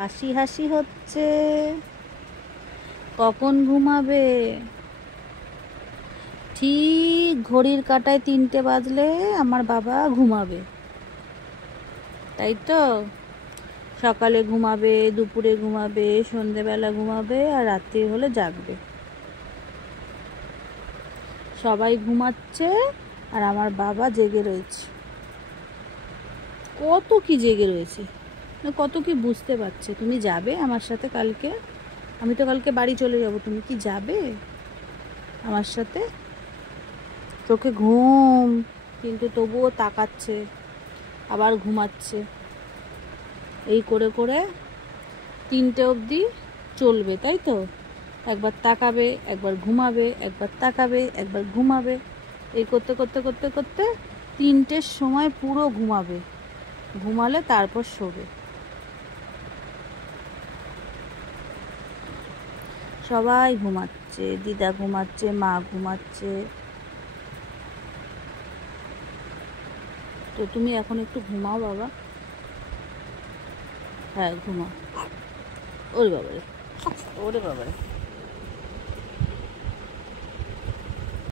হাসি হাসি হচ্ছে। কখন ঘুমাবে? ঠিক ঘড়ির কাঁটায় 3টে বাজলে আমার বাবা ঘুমাবে, তাই তো? সকালে ঘুমাবে, দুপুরে ঘুমাবে, সন্ধেবেলা ঘুমাবে, আর রাত্রি হলে জাগবে। সবাই ঘুমাচ্ছে আর আমার বাবা জেগে রয়েছে। কত কি জেগে রয়েছে, কত কি বুঝতে পারছে। তুমি যাবে আমার সাথে কালকে? আমি তো কালকে বাড়ি চলে যাব, তুমি কি যাবে আমার সাথে? চোখে ঘুম, কিন্তু তবুও তাকাচ্ছে, আবার ঘুমাচ্ছে। এই করে করে 3টে অবধি চলবে, তাই তো? একবার তাকাবে, একবার ঘুমাবে, একবার তাকাবে, একবার ঘুমাবে। এই করতে করতে করতে করতে 3টের সময় পুরো ঘুমাবে। ঘুমালে তারপর শোবে। সবাই ঘুমাচ্ছে, দিদা ঘুমাচ্ছে, মা ঘুমাচ্ছে। তো তুমি এখন একটু ঘুমাও বাবা। হ্যাঁ ঘুমাও। ওরে বাবারে, ওরে বাবারে।